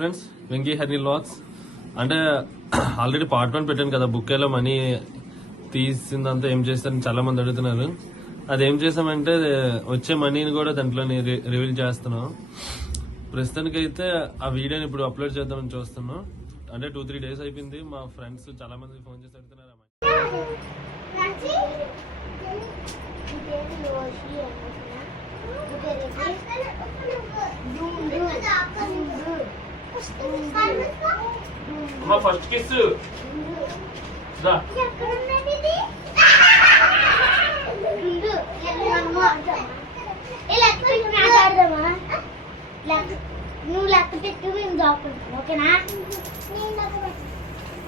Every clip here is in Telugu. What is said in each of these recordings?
Friends, Venky Hari vlogs. అంటే ఆల్రెడీ పార్ట్ 1 పెట్టాను కదా, బుక్కేలో మనీ తీసిందంతా ఏం చేస్తారని చాలా మంది అడుగుతున్నారు. అది ఏం చేసామంటే వచ్చే మనీని కూడా దాంట్లో రివీల్ చేస్తున్నాం. ప్రస్తుతానికైతే ఆ వీడియోని ఇప్పుడు అప్లోడ్ చేద్దామని చూస్తున్నాం. అంటే 2-3 డేస్ అయిపోయింది. మా ఫ్రెండ్స్ చాలా మంది ఫోన్ చేసి అడుగుతున్నారు. ఫస్ట్ కిస్ నువ్వు లెక్క పెట్టు, మేము దాక్కుంటాం. ఓకేనా?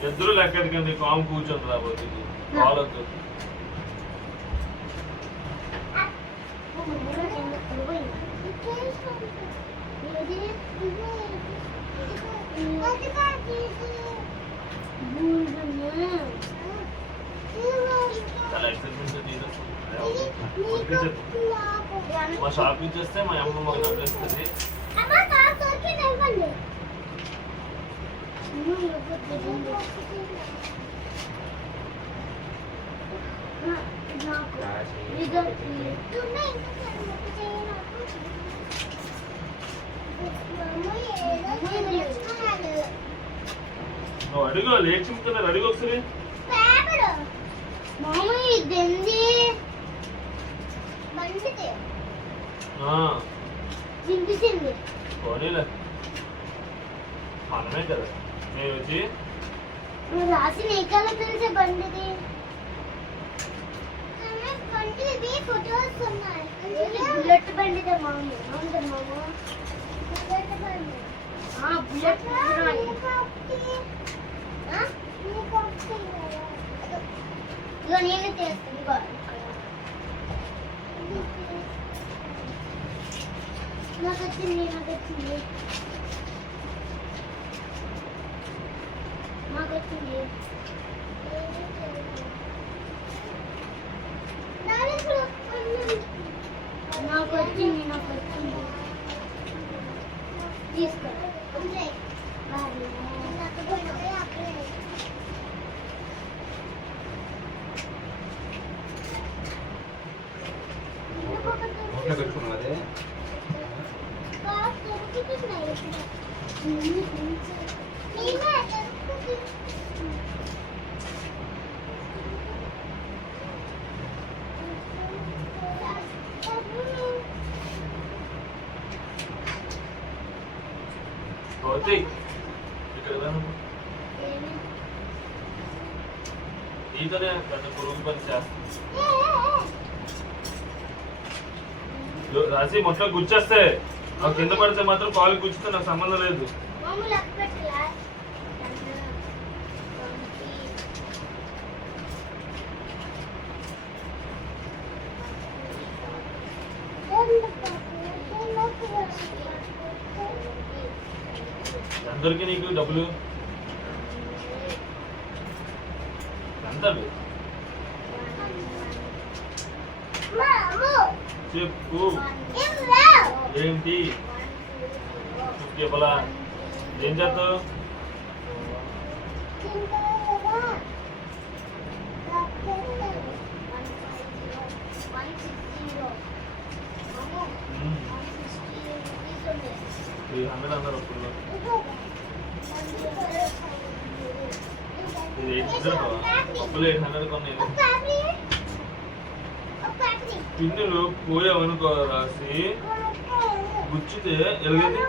ఇద్దరు లెక్క ఎదకండి. కామ్ కూర్చొని రాబోతు కాలొద్దు. మా షాప్ నుంచి వస్తే మా అమ్మ మాకు నవ్వేస్తుంది. అడుగు, లేట్ చూపుతున్నారు. అడుగు ఒకసారి. పోనీలే, మనమే కదా. నేను వచ్చి రాసి నీకలా తెలిసే బండిది. ఫోటోస్ ఉన్నాయి. బుల్లెట్ బండిదే మామూలు. అవును మామూ, బుల్లెట్ బండి. బుల్లెట్ ఇగో నేనే చేస్తాను. నాకు వచ్చింది. తీసుకో. పెట్టుకున్నదే నీతోనే పురుగు పని చేస్తుంది. రాసి మొత్తం గుచ్చేస్తే నాకు కింద పడితే మాత్రం కాలు గుచ్చితే నాకు సంబంధం లేదు. అందరికి నీకు డబ్బులు ఎంత చెప్పు. ఏంటి చెప్పలా? ఏం చేస్తావు? అన్నారు అప్పుడు అప్పులు 800 కొన్నాయి. పిన్నులు పోయావనుకో రాసి గుచ్చితే ఎలాగైతే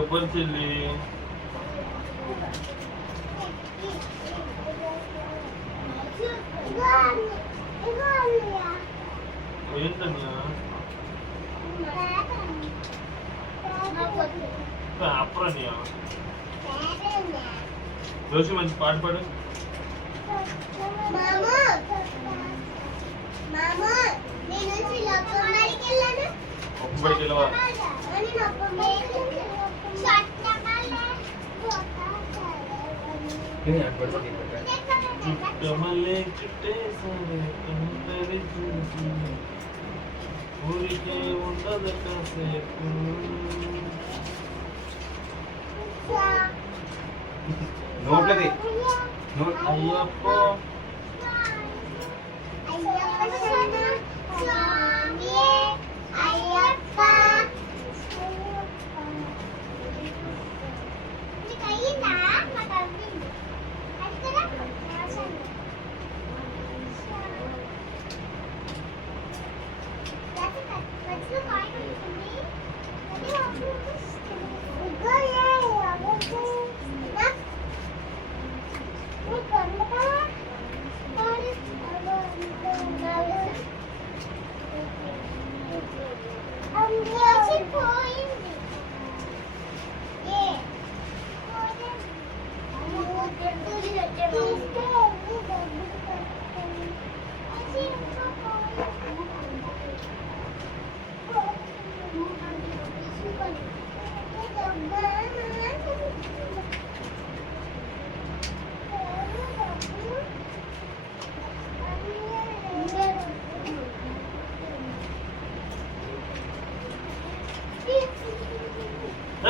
ఎప్పుడు చెల్లి ఏంటన్నా అప్పుడన్నయ్య రోజు మంచి పాట పాడు. ఇది అటు పట్టుకోండి, ఇటు పట్టుకోండి. చుట్టమల్లే చుట్టేసారి కనులని చూసి ఊరికే ఉండదు కాసేపు. నోట్లది నోట్ అయ్యప్ప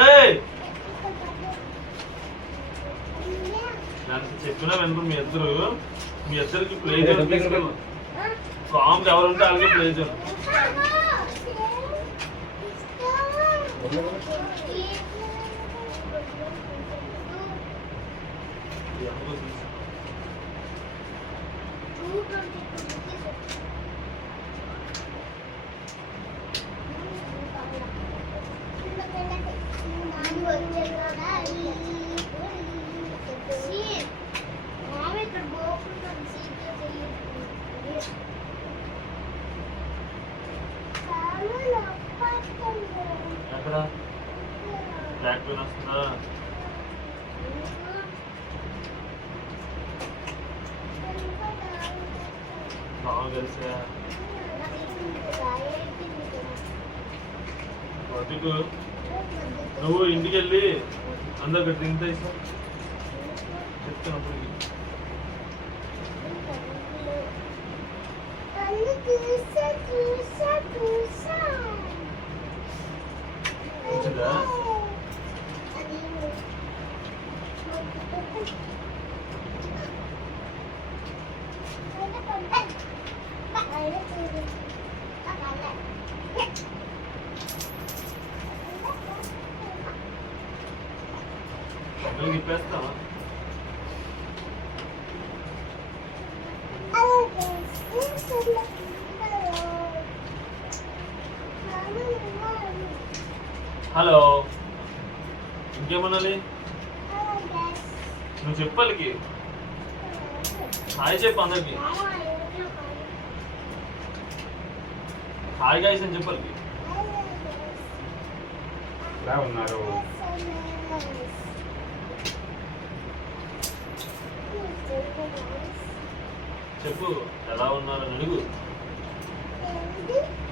ఏయ్! నాకు చెప్పినా వెనుక మీ ఇద్దరికి ప్లే చేయడం సాంగ్ ఎవరుంటే అలాగే ప్లే చేయడం. ఎక్కడ బ్లాక్ పెయిన్ వస్తుందా? బాగా కలిసా బతుకు. నువ్వు ఇంటికి వెళ్ళి అందరికి తింటే చెప్తున్నప్పుడు వచ్చిందా? నువ్వు ఇప్పేస్తావా? హలో, ఇంకేమనాలి? నువ్వు చెప్పాలికి హాయ్ చెప్పు అందరికి. హాయ్ గైస్ అని చెప్పాలికి. ఎలా ఉన్నారు? చెప్పు ఎలా ఉన్నారని అడుగు.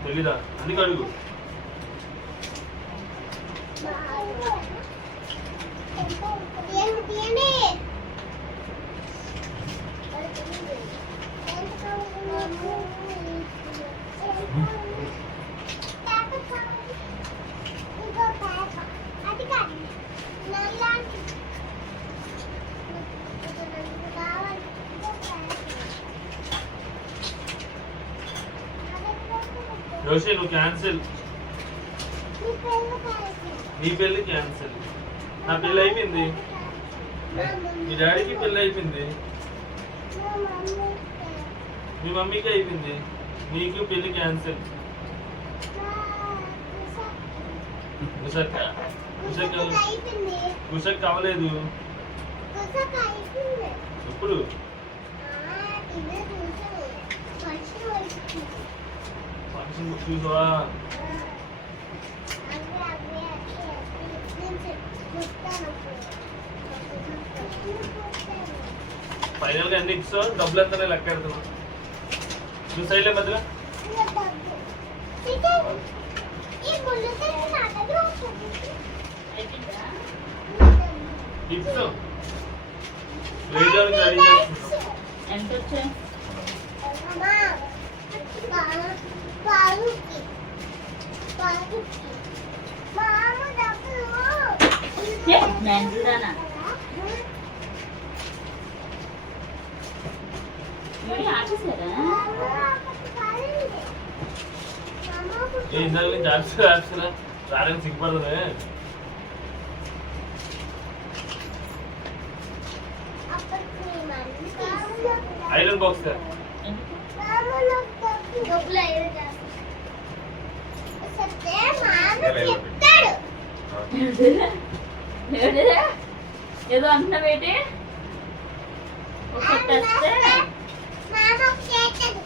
తెలీదా? అందుకు అడుగు. రోషి నువ్వు క్యాన్సిల్. నీ పెళ్ళి క్యాన్సిల్. నా పెళ్ళి అయిపోయింది. మీ డాడీకి పెళ్ళి అయిపోయింది. మీ మమ్మీకి అయిపోయింది. నీకు పెళ్ళి క్యాన్సిల్. కుషక్ కావలేదు. ఎప్పుడు? ఫంక్షన్ చూసావా? ఫైనల్ గా ఎన్ని ఇస్తావు? డబ్బులు ఎంతనే లెక్క పెడుతున్నా. నువ్వు సైడ్లే మధ్యలో టిప్స్ ప్లే జోన్ రెడీ చేస్తున్నాం. ఎంత వచ్చాయి? అమ్మా, పాలుకి. మామ డబ్బులు. మెంటల్దానా? వీడియో ఆపేసారా? ఏ ఇందాక నుంచి ఆడుతున్నా రాడానికి సిగ్గుపడుతుంది. ఐరన్ బాక్స్ కా ఎందుకు? డబ్బులు ఐదు చెప్తే మామ చెప్తాడు. ఏమిటి? ఏదో అంటున్నావు ఏంటి? ఒకటి వస్తే మామ చేస్తాడు.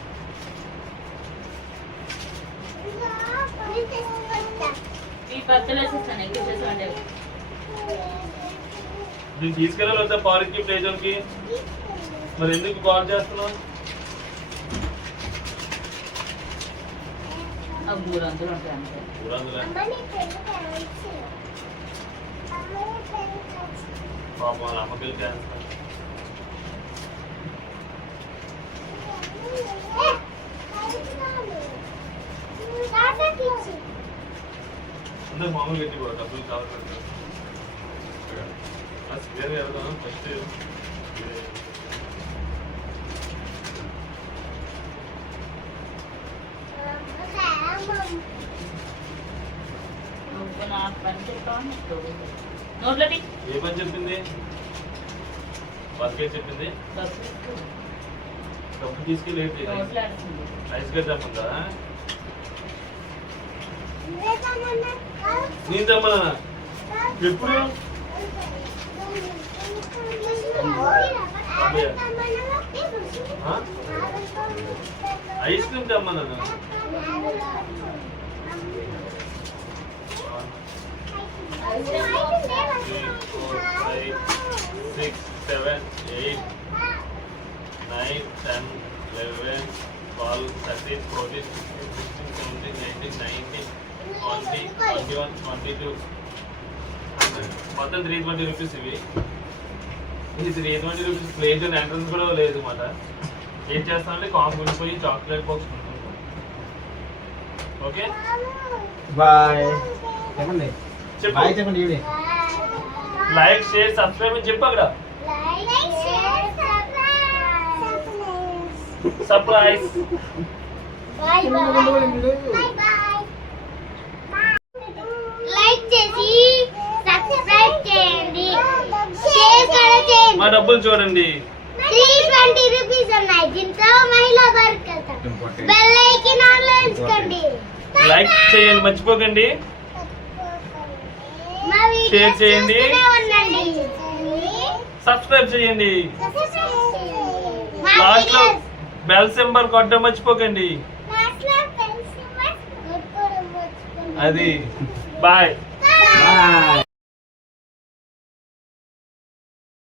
ఈ పక్కలు వేసేస్తాను ఎక్కువ చేసామంటే. దీన్ని తీసుకెళ్ళాలి వద్దా పార్క్కి ప్లే జోన్ కి? మరి ఎందుకు కాల్ చేస్తున్నావు? ఆ 300 ఉంటాయి అంతే. ఊరందులో అమ్మని పెళ్లి కావచ్చు. అమ్మని పెళ్లి కావచ్చు. పాపం వాళ్ళ అమ్మకి డాన్స్ అందరూ మామూలు పెట్టి డబ్బులు కావాలి సివియర్ వెళ్దాం ఫస్ట్. నువ్వు నా పని చెప్పావు నోట్లటి ఏ పని చెప్పింది? బస్కే చెప్పింది. డబ్బులు తీసుకెళ్ళి నోట్లు ఆడుతుంది. ఐస్ గడ్డ తప్పందా? నేను తమ్మనా ఎప్పుడు? ఐస్ క్రీమ్ తెమ్మన్నా. 3, 4, 5, 6, 7, 8, 9, 10, 11, 12, 13, 14, 15, 16, 17, 18, 19, 20, 21, 22. మొత్తం 320 రూపీస్ ఇవి. ఇది 320 రూపీస్ ప్లేట్ ఎంట్రన్స్ కూడా లేదు మాట. ఏం చేస్తామంటే కాంపౌండ్ పోయి చాక్లెట్ బాక్స్ కొనుక్కుంటాం. ఓకే బాయ్ చెప్పండి. చెప్పు. బాయ్ చెప్పండి. ఈవిడే లైక్ షేర్ సబ్స్క్రైబ్ అని చెప్పు అక్కడ. సర్ప్రైజ్. లైక్ చేసి సబ్స్క్రైబ్ చేయండి, షేర్ కూడా చేయండి. మా డబ్బులు చూడండి. 320 రూపీస్ ఉన్నాయి. దీంతో మహిళా వర్క్ బెల్ ఐకాన్ ఆన్లో ఉంచుకోండి. లైక్ చేయండి మర్చిపోకండి. మా వీడియోస్ షేర్ చేయండి. చూస్తూనే ఉండండి. సబ్స్క్రైబ్ చేయండి. మా లాస్ట్ లో వీడియోస్ బెల్ సింబల్ కొట్టడం మర్చిపోకండి. లాస్ట్లో పెన్సిల్ కొట్టుకోవడం మర్చిపోకండి. అది బాయ్. Bye. బాయ్.